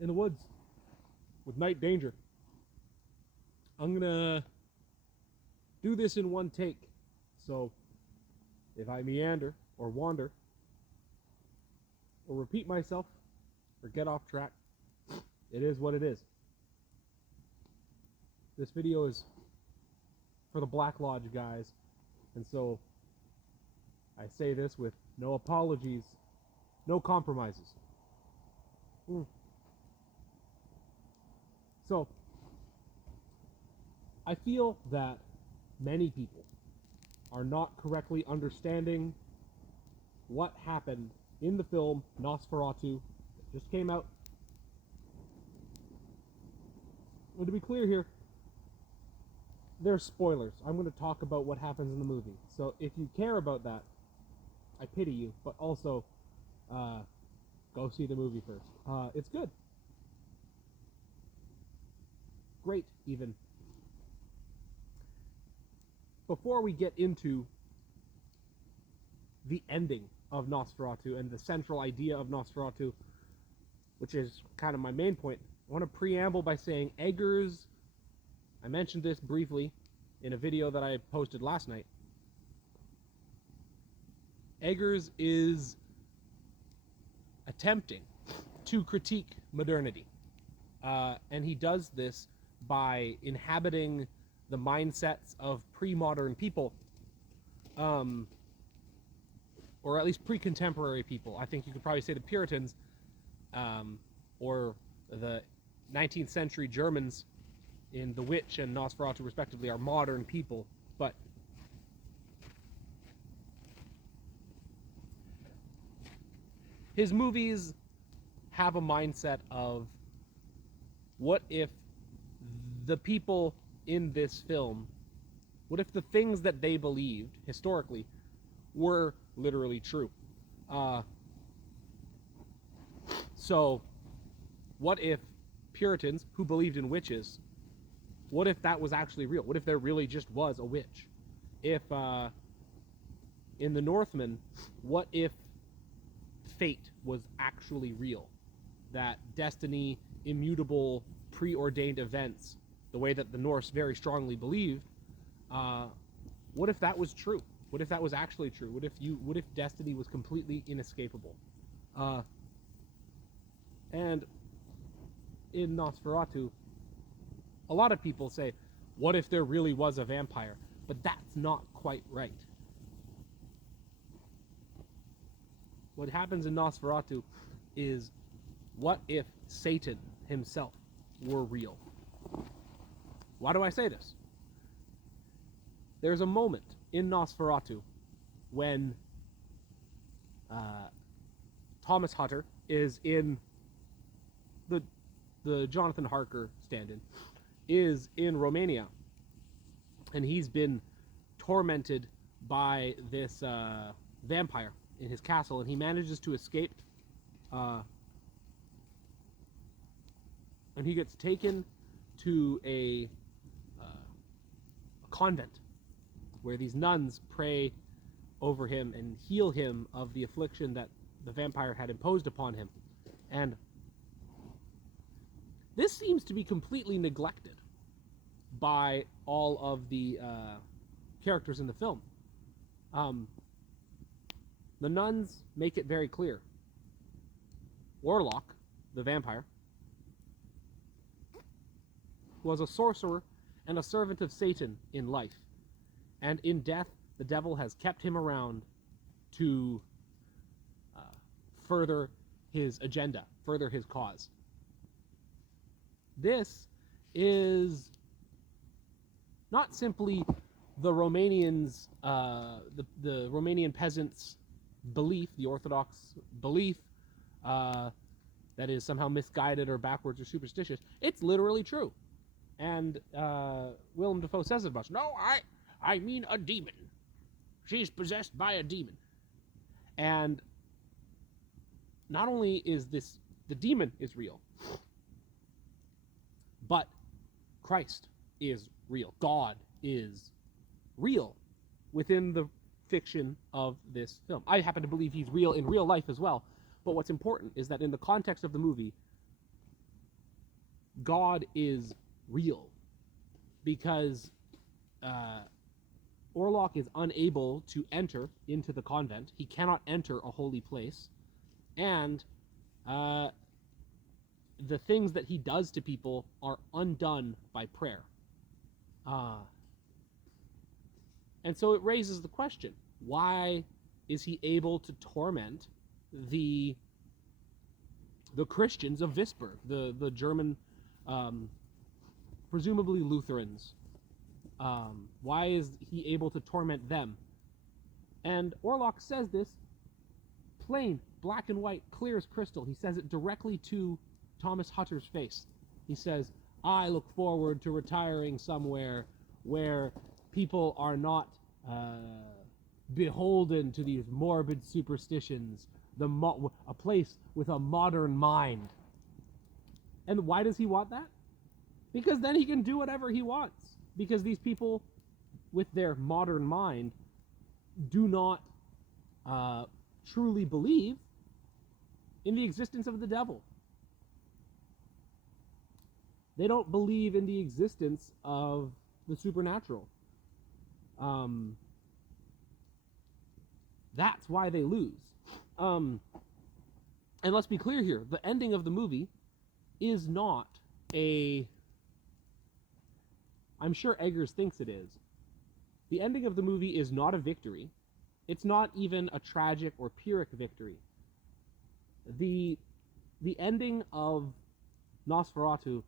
in the woods with night danger. I'm gonna do this in one take. So if I meander or wander or repeat myself or get off track, it is what it is. This video is for the Black Lodge guys, and so I say this with no apologies, no compromises. So I feel that many people are not correctly understanding what happened in the film Nosferatu that just came out. And to be clear here, there's spoilers. I'm going to talk about what happens in the movie. So if you care about that, I pity you, but also go see the movie first. It's good. Great, even. Before we get into the ending of Nosferatu and the central idea of Nosferatu, which is kind of my main point, I want to preamble by saying Eggers, I mentioned this briefly in a video that I posted last night. Eggers is attempting to critique modernity. And he does this by inhabiting the mindsets of pre-modern people, or at least pre-contemporary people. I think you could probably say the Puritans, or the 19th century Germans in The Witch and Nosferatu respectively are modern people, but his movies have a mindset of, what if the people in this film, what if the things that they believed historically were literally true? So what if Puritans who believed in witches, what if that was actually real? What if there really just was a witch? If in the Northmen, what if fate was actually real? That destiny, immutable, preordained events, the way that the Norse very strongly believed, what if that was true? What if that was actually true? What if destiny was completely inescapable? And in Nosferatu, a lot of people say, what if there really was a vampire? But that's not quite right. What happens in Nosferatu is, what if Satan himself were real? Why do I say this? There's a moment in Nosferatu when Thomas Hutter is in the Jonathan Harker stand-in, is in Romania, and he's been tormented by this vampire in his castle, and he manages to escape, and he gets taken to a convent where these nuns pray over him and heal him of the affliction that the vampire had imposed upon him. And this seems to be completely neglected by all of the characters in the film. The nuns make it very clear. Warlock, the vampire, was a sorcerer and a servant of Satan in life. And in death, the devil has kept him around to further his agenda, further his cause. This is not simply the Romanians, the Romanian peasants' belief, the Orthodox belief, that is somehow misguided or backwards or superstitious. It's literally true. And Willem Dafoe says as much. No, I mean a demon. She's possessed by a demon. And not only is this, the demon is real, but Christ is real. God is real within the fiction of this film. I happen to believe he's real in real life as well. But what's important is that in the context of the movie, God is real, because Orlok is unable to enter into the convent. He cannot enter a holy place, and the things that he does to people are undone by prayer. And so it raises the question, why is he able to torment the Christians of Visburg, the German, presumably Lutherans? Why is he able to torment them? And Orlok says this plain, black and white, clear as crystal. He says it directly to Thomas Hutter's face. He says, I look forward to retiring somewhere where people are not beholden to these morbid superstitions, a place with a modern mind. And why does he want that? Because then he can do whatever he wants. Because these people with their modern mind do not truly believe in the existence of the devil. They don't believe in the existence of the supernatural. That's why they lose. And let's be clear here, the ending of the movie is not I'm sure Eggers thinks it is. The ending of the movie is not a victory. It's not even a tragic or Pyrrhic victory. The ending of Nosferatu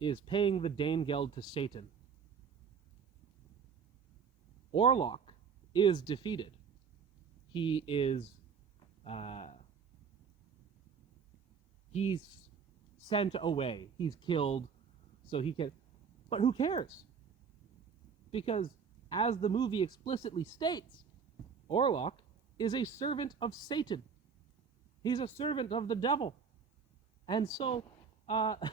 is paying the Danegeld to Satan. Orlok is defeated. He is he's sent away. He's killed so he can... But who cares? Because as the movie explicitly states, Orlok is a servant of Satan. He's a servant of the devil. And so, do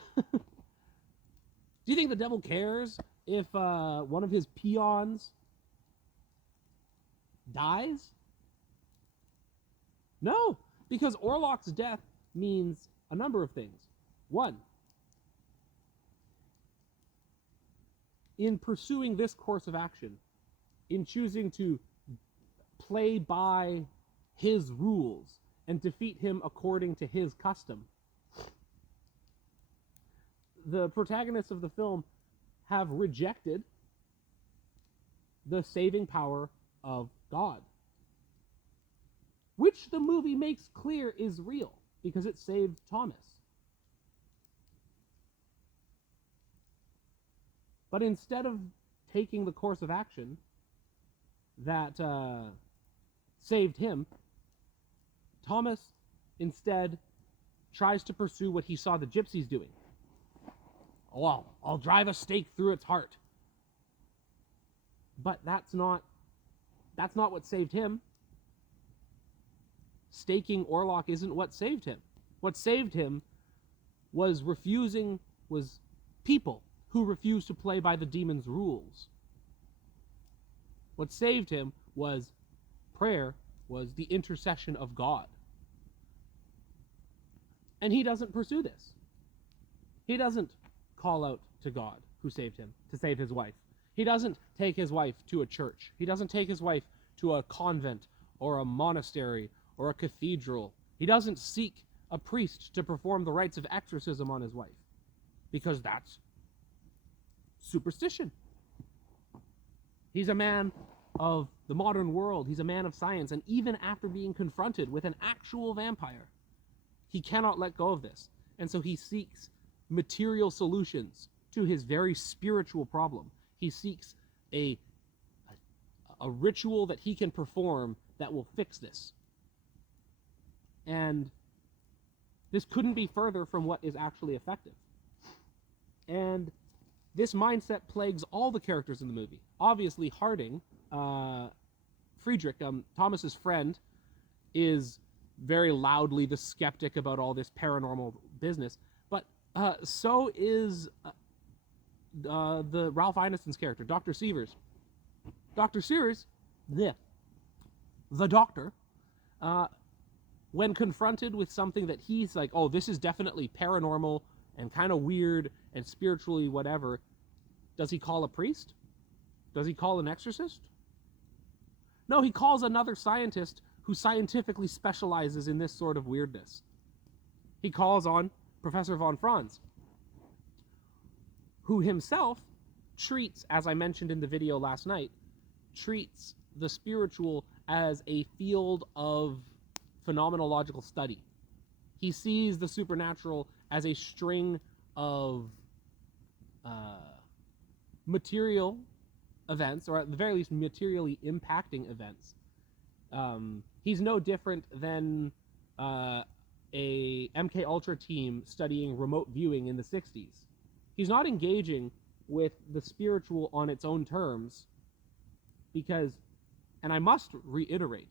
you think the devil cares if one of his peons dies? No, because Orlok's death means a number of things. One, in pursuing this course of action, in choosing to play by his rules and defeat him according to his custom, the protagonists of the film have rejected the saving power of God, which the movie makes clear is real because it saved Thomas. But instead of taking the course of action that saved him, Thomas instead tries to pursue what he saw the gypsies doing. Oh, I'll drive a stake through its heart. But that's not what saved him. Staking Orlok isn't what saved him. What saved him was people who refused to play by the demon's rules. What saved him was prayer, was the intercession of God. And he doesn't pursue this. He doesn't call out to God who saved him to save his wife. He doesn't take his wife to a church. He doesn't take his wife to a convent or a monastery or a cathedral. He doesn't seek a priest to perform the rites of exorcism on his wife, because that's superstition. He's a man of the modern world. He's a man of science. And even after being confronted with an actual vampire, he cannot let go of this. And so he seeks material solutions to his very spiritual problem. He seeks a ritual that he can perform that will fix this. And this couldn't be further from what is actually effective. And this mindset plagues all the characters in the movie. Obviously, Harding, Friedrich, Thomas's friend, is very loudly the skeptic about all this paranormal business. But so is the Ralph Ineson's character, Dr. Severs. Dr. Severs, the doctor, when confronted with something that he's like, oh, this is definitely paranormal and kind of weird and spiritually whatever, does he call a priest? Does he call an exorcist? No, he calls another scientist who scientifically specializes in this sort of weirdness. He calls on Professor von Franz, who himself treats, as I mentioned in the video last night, treats the spiritual as a field of phenomenological study. He sees the supernatural as a string of material events, or at the very least materially impacting events. He's no different than a MK Ultra team studying remote viewing in the 60s. He's not engaging with the spiritual on its own terms because, and I must reiterate,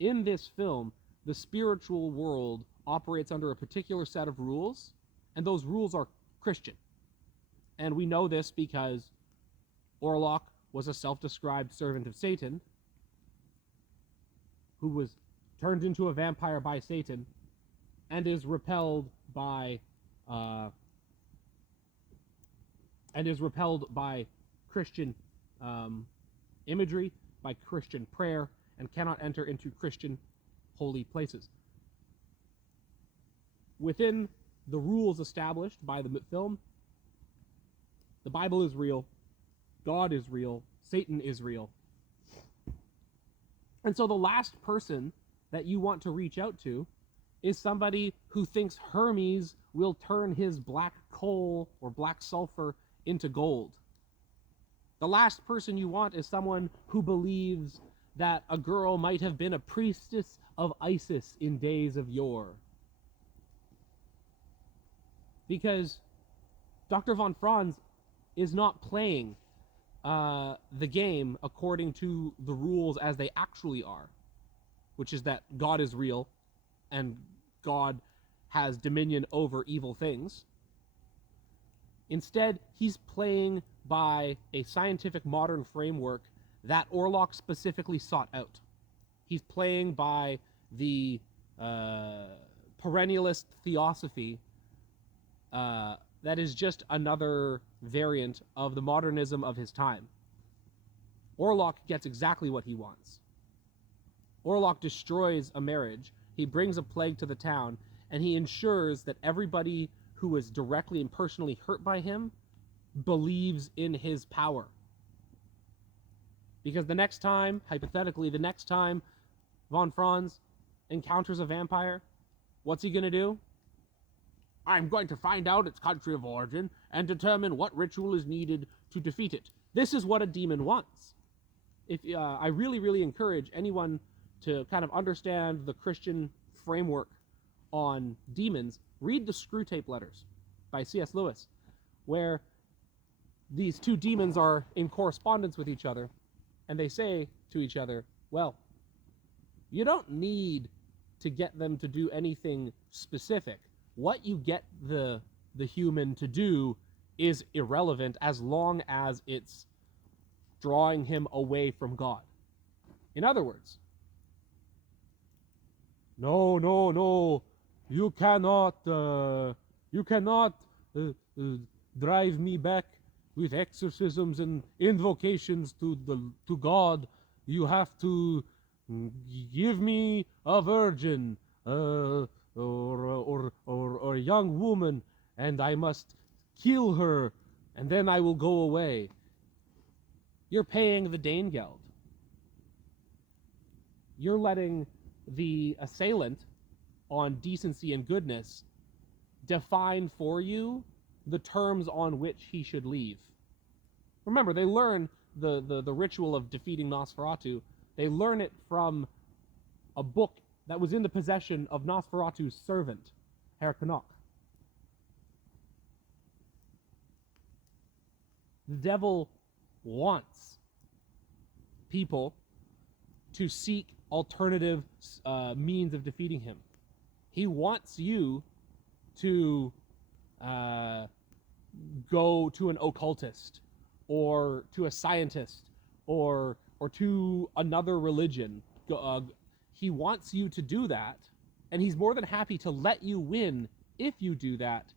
in this film, the spiritual world operates under a particular set of rules, and those rules are Christian. And we know this because Orlok was a self-described servant of Satan who was turned into a vampire by Satan and is repelled by Christian imagery, by Christian prayer, and cannot enter into Christian holy places. Within the rules established by the film, the Bible is real, God is real, Satan is real. And so the last person that you want to reach out to is somebody who thinks Hermes will turn his black coal or black sulfur into gold. The last person you want is someone who believes that a girl might have been a priestess of Isis in days of yore. Because Dr. von Franz is not playing the game according to the rules as they actually are, which is that God is real and God has dominion over evil things. Instead, he's playing by a scientific modern framework that Orlok specifically sought out. He's playing by the perennialist theosophy that is just another variant of the modernism of his time. Orlok gets exactly what he wants. Orlok destroys a marriage, he brings a plague to the town, and he ensures that everybody who was directly and personally hurt by him believes in his power. Because the next time, hypothetically, the next time von Franz encounters a vampire, what's he going to do? I'm going to find out its country of origin and determine what ritual is needed to defeat it. This is what a demon wants. I really, really encourage anyone to kind of understand the Christian framework on demons. Read the Screwtape Letters by C.S. Lewis, where these two demons are in correspondence with each other, and they say to each other, well, you don't need to get them to do anything specific. What you get the human to do is irrelevant as long as it's drawing him away from God. In other words, no, you cannot drive me back with exorcisms and invocations to God. You have to give me a virgin, or a young woman, and I must kill her, and then I will go away. You're paying the Danegeld. You're letting the assailant on decency and goodness define for you the terms on which he should leave. Remember, they learn the ritual of defeating Nosferatu. They learn it from a book that was in the possession of Nosferatu's servant, Herr Canuck. The devil wants people to seek alternative means of defeating him. He wants you to go to an occultist, or to a scientist, or to another religion. He wants you to do that, and he's more than happy to let you win if you do that,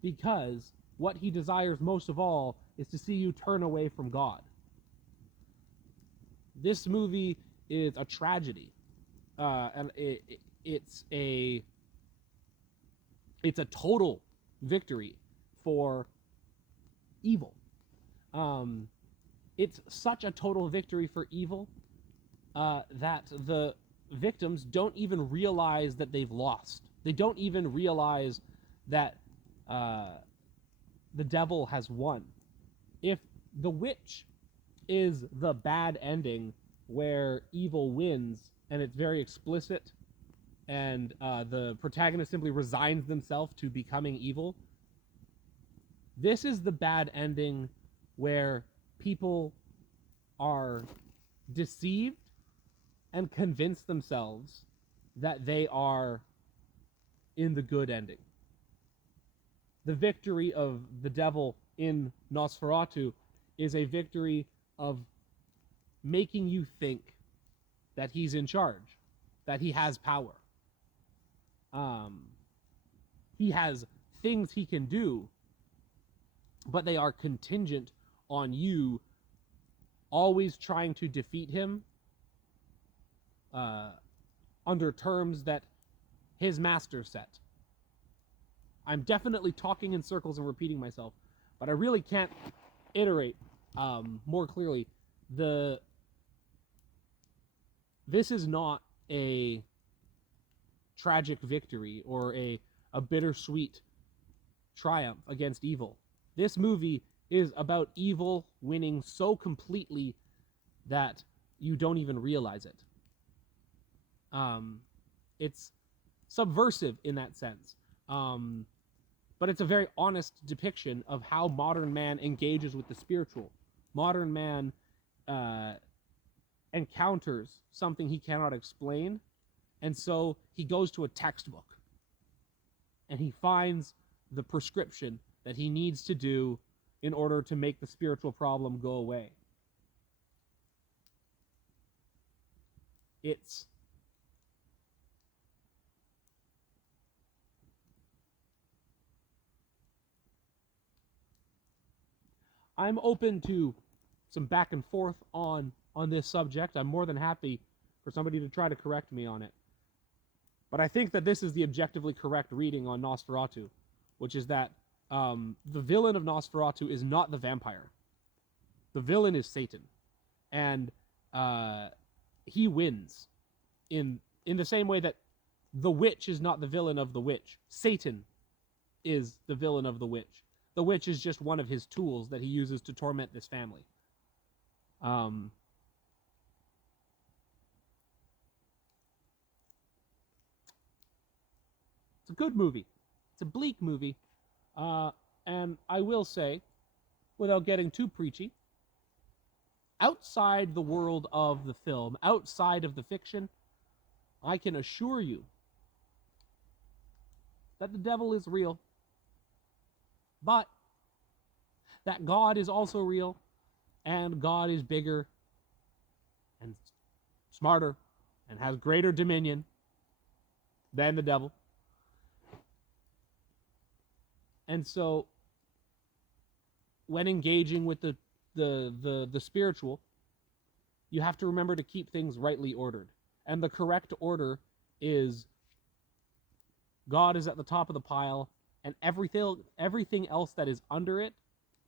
because what he desires most of all is to see you turn away from God. This movie is a tragedy, and it's a total victory for evil. It's such a total victory for evil that the victims don't even realize that they've lost. They don't even realize that the devil has won. If the witch is the bad ending where evil wins and it's very explicit and the protagonist simply resigns themselves to becoming evil, this is the bad ending where people are deceived and convince themselves that they are in the good ending. The victory of the devil in Nosferatu is a victory of making you think that he's in charge, that he has power. He has things he can do, but they are contingent on you always trying to defeat him under terms that his master set. I'm definitely talking in circles and repeating myself, but I really can't iterate more clearly. This is not a tragic victory or a bittersweet triumph against evil. This movie is about evil winning so completely that you don't even realize it. It's subversive in that sense. But it's a very honest depiction of how modern man engages with the spiritual. Modern man encounters something he cannot explain, and so he goes to a textbook and he finds the prescription that he needs to do in order to make the spiritual problem go away. I'm open to some back and forth on this subject. I'm more than happy for somebody to try to correct me on it. But I think that this is the objectively correct reading on Nosferatu, which is that the villain of Nosferatu is not the vampire. The villain is Satan. And he wins in the same way that the witch is not the villain of the witch. Satan is the villain of the witch. The witch is just one of his tools that he uses to torment this family. It's a good movie. It's a bleak movie. And I will say, without getting too preachy, outside the world of the film, outside of the fiction, I can assure you that the devil is real, but that God is also real, and God is bigger and smarter and has greater dominion than the devil. And so when engaging with the spiritual, you have to remember to keep things rightly ordered. And the correct order is God is at the top of the pile, and everything else that is under it,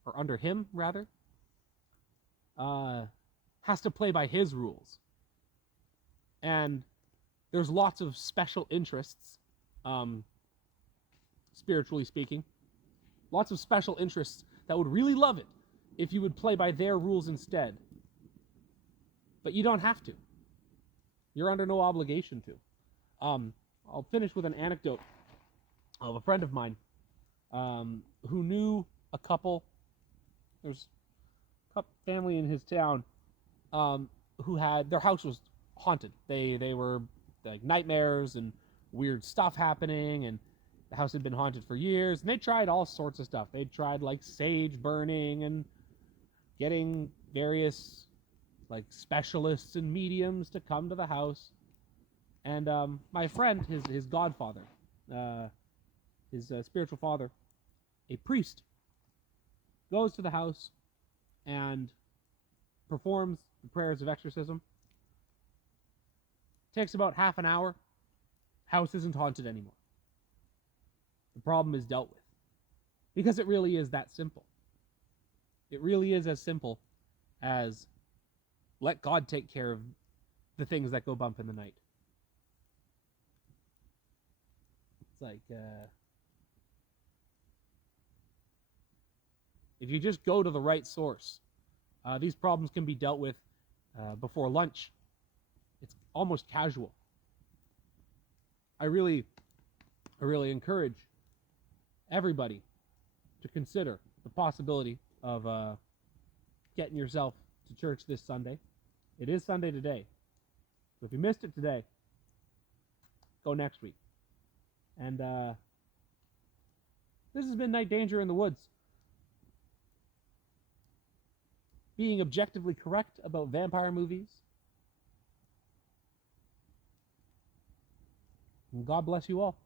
or under him rather, has to play by his rules. And there's lots of special interests, spiritually speaking, lots of special interests that would really love it if you would play by their rules instead. But you don't have to. You're under no obligation to. I'll finish with an anecdote of a friend of mine who knew a couple. There's a family in his town who had their house was haunted. They were like nightmares and weird stuff happening, and the house had been haunted for years. And they tried all sorts of stuff. They tried like sage burning and getting various like specialists and mediums to come to the house. And my friend, his godfather, his spiritual father, a priest, goes to the house and performs the prayers of exorcism. Takes about half an hour. House isn't haunted anymore. The problem is dealt with. Because it really is that simple. It really is as simple as let God take care of the things that go bump in the night. It's like, if you just go to the right source, these problems can be dealt with before lunch. It's almost casual. I really encourage everybody to consider the possibility of getting yourself to church this Sunday. It is Sunday today. So if you missed it today, go next week. And this has been Night Danger in the Woods. Being objectively correct about vampire movies. And God bless you all.